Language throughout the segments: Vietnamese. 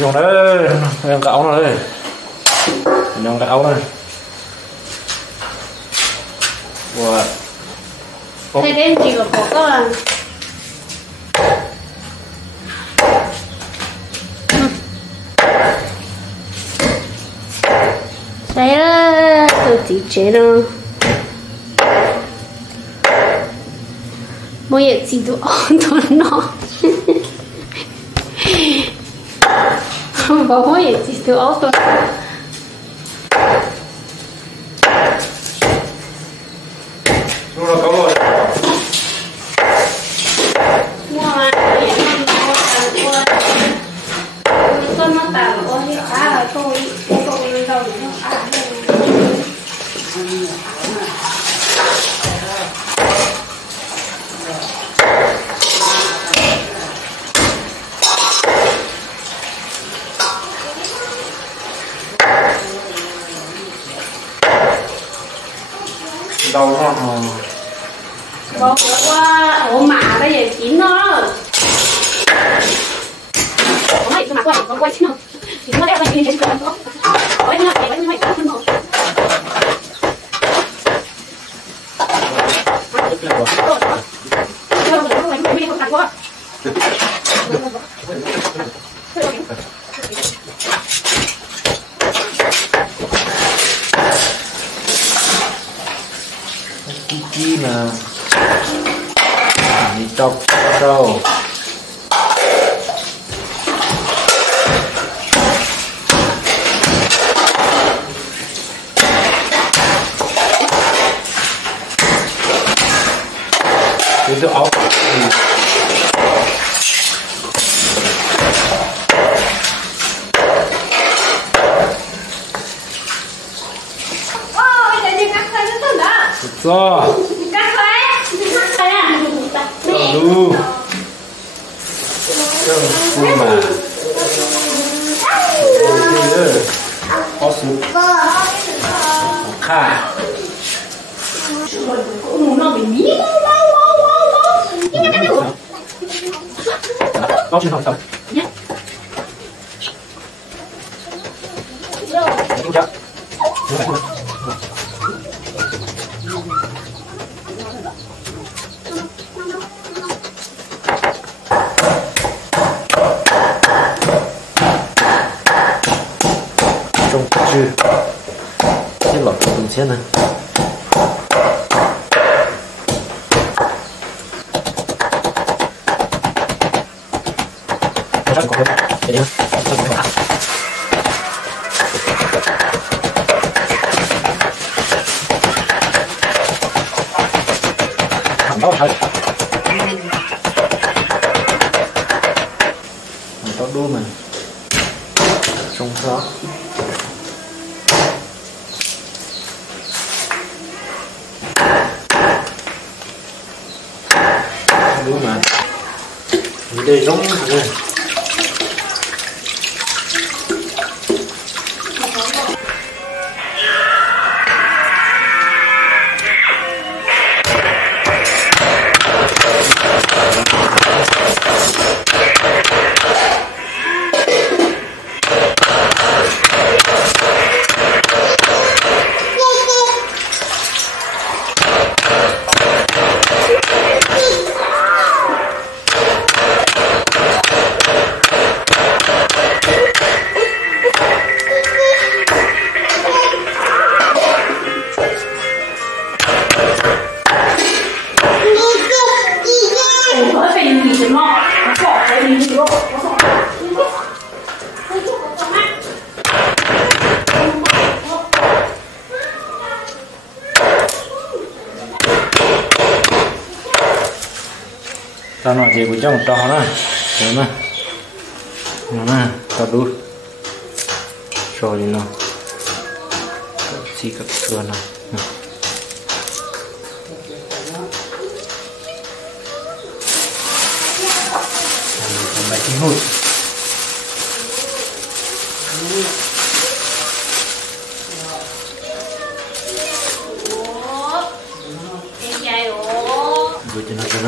dùng đấy em gạo nó đây dùng gạo này wow. Thế đến gì của cô cơ à? Đấy là tôi tí chế đâu mỗi ngày chỉ tôi ăn thôi nó bảo mỗi ngày chỉ tôi ăn thôi đâu nó bỏ qua ổ mạ bây giờ chín nó mày cứ mặc quay con quay chứ nào thì nó đẹp là như thế chứ không quay như này quay như này không nổi chi mà đi chọc rau cái áo rồi cắt thôi á lu nhưng mà có sự khá nó bị mí có chuyện hỏi không đúng chưa trong chữ cái lọt từng trên này rất có cái đấy đó thôi mình có đua mà trong đó đua mà đi đây giống này tao nói gì của trong trò đó rồi nè tao đu rồi đi nào chỉ các thừa nào bài chính hụt rồi cho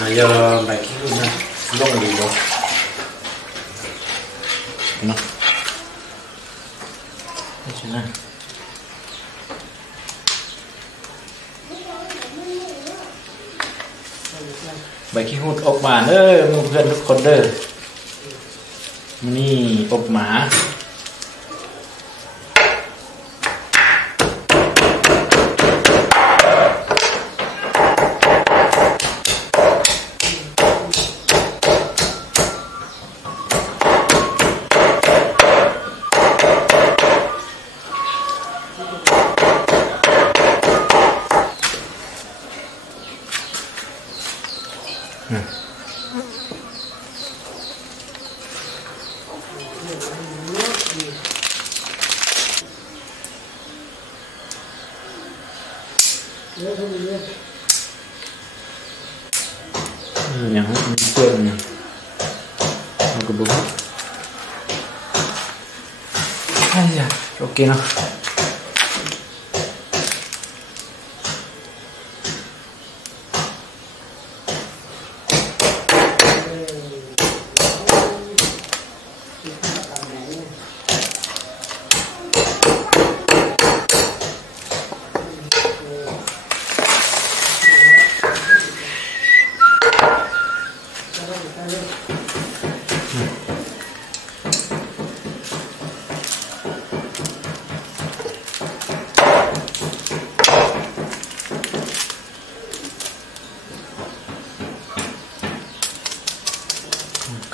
nó giờ bài kia luôn nè lúc là gì rồi nó thế này bài kia hút ốc mà nữa mua gầnทุกคนเด้อนี่อบหมาyang nih aku buka aja oke nah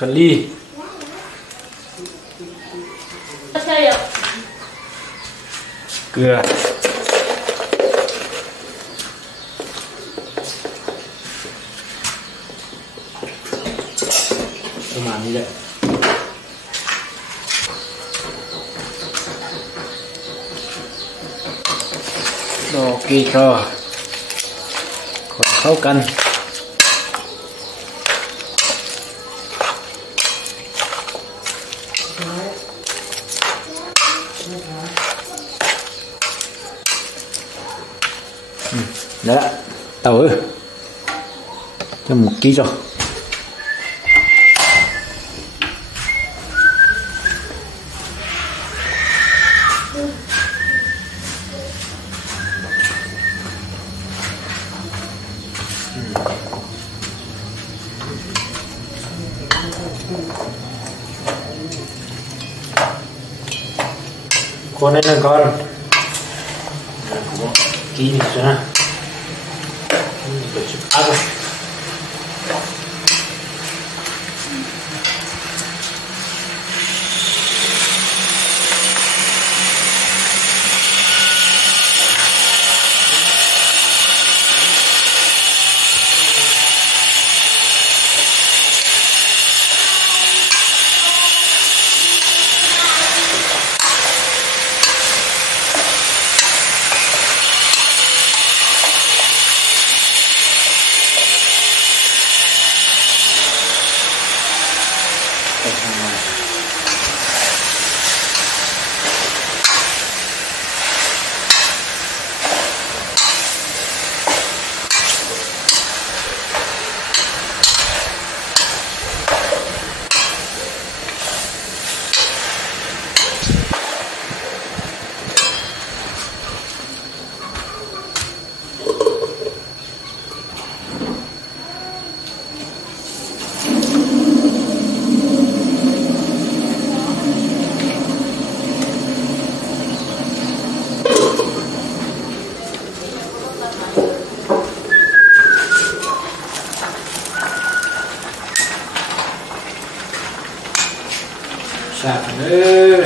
kali gula kemana deh oke rồi cònเข้ากันđấy ạ tàu ơi cho 1 kg rồi con này là con ký này cho nó ăn rồi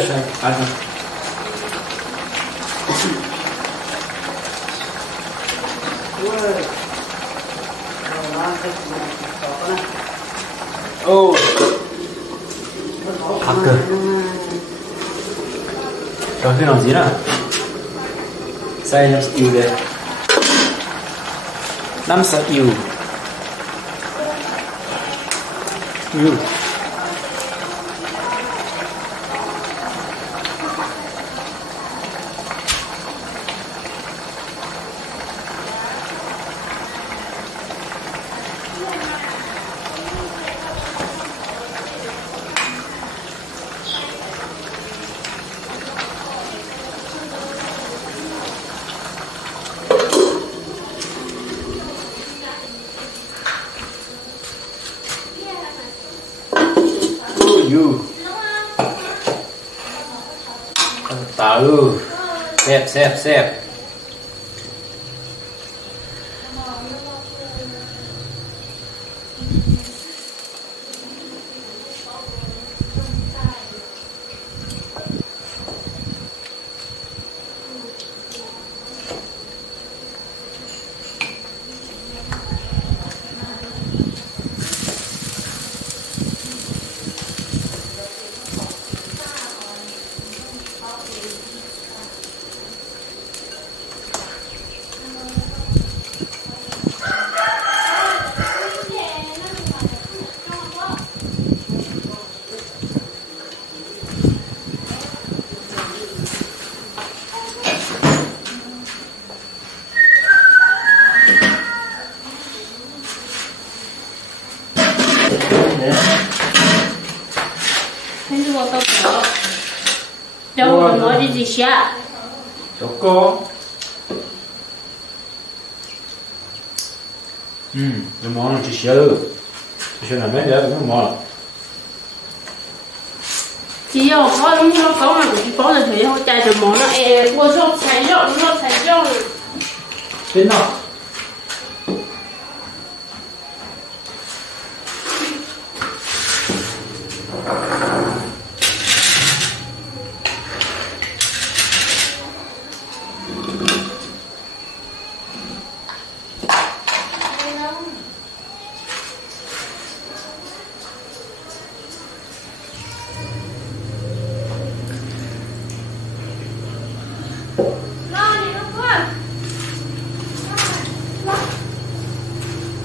sạc ăn ô hắc cơ rồi khi nào gì nào xay 5 yêu đây 5 yêu yêu Tao xếp Đâu mà nói đi gì xia? Choco. Nó món nó chỉ sơ là mấy đứa cũng món. Chỉ có đúng nó có mà chỉ có là thấy họ chạy được món nó mua cho xài rộng. Thế nào?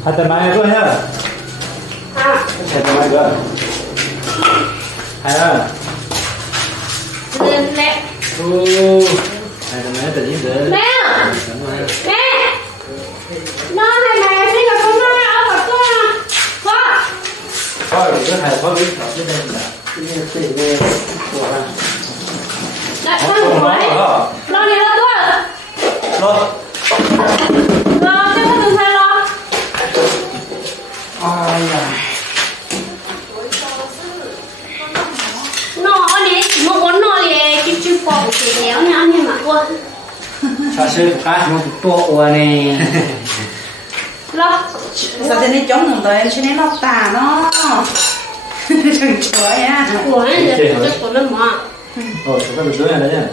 Hai tay máy cơ nhá. Hai tay máy cơ. Hai à. Lên mẹ. Hai tay máy tự nhiên được. Mẹ. Mẹ. Nó này mẹ đi gặp con nó ở một con. Con. Coi cái hai có biết ở trên đây là cái gì về của nó. Lại con hỏi. Lo đi lo thôi. Lo. Lo cái con đừng phải lo. Ai à. Nó đi, một con nó đi chịu bỏ cái đéo này ăn mà qua. Sao sư cá chúng tôi bộ này. Lo. Sao thế này chống người tới cho nên nó tà nó. Đừng chúa nha. Ủa này giờ của nó mà. Rồi, chúng ta được dưới này đấy nhá.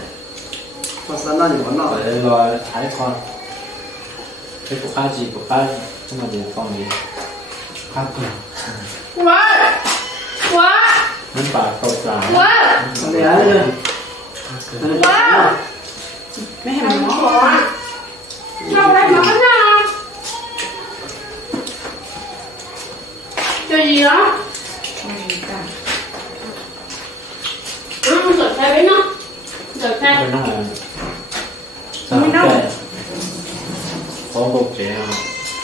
Mà sao nó thì vẫn nọ. Để rồi thái con. Cái của cá gì của cá nhưng mà để con gì. Cá cừu. Quá. Quá. Nên bà cầu trả. Quá. Để ấy rồi. Quá. Mấy hàng nó. Quá. Sao đây mà nó cái gì đó? Rửa tay với nó. Rửa tay. Cái nó là sao nó kệ. Có bột để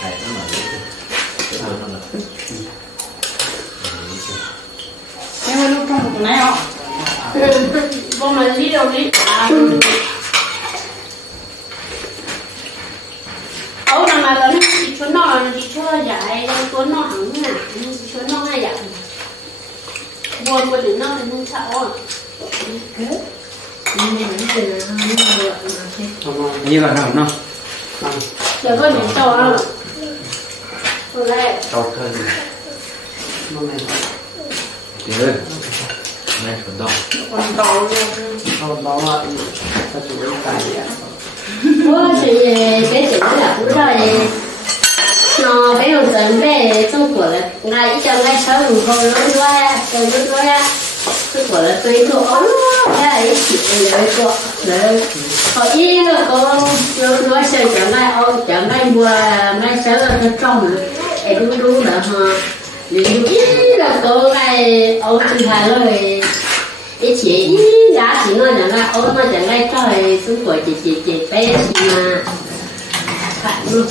thầy nó là cái hơn nó là Em ơi lúc trong một này họ. Con mà lý đâu lý. Ấu nào mà nó chỉ cho nó chỉ cho dạy cho nó hẳn nè, cho nó hay dạy. Buồn của đứa nó thì không sợ. Như là nào nó. Giờ có những trò không? Rồi đây. đau thân. Thì ơi, này còn đau. Còn đau luôn. Còn đau lại. Ta chủ yếu cái gì ạ? Bố thì cái chuyện là cũng rồi. Nó bé một tuần bé trong của là ngay trong ngay sáu đường con nó loa, con nó loa. Cái của là tùy thuộc ống cái chị lợi của lợi họ ý là con nói sao chẳng ngay ông chẳng ngay mua ngay sáu là nó trong em đúng là họ liền ý là cô ngay ông thứ hai rồi ý chị ý giá chỉ nói là ông nó chẳng ngay cho xuống của chị bé mà phải luôn.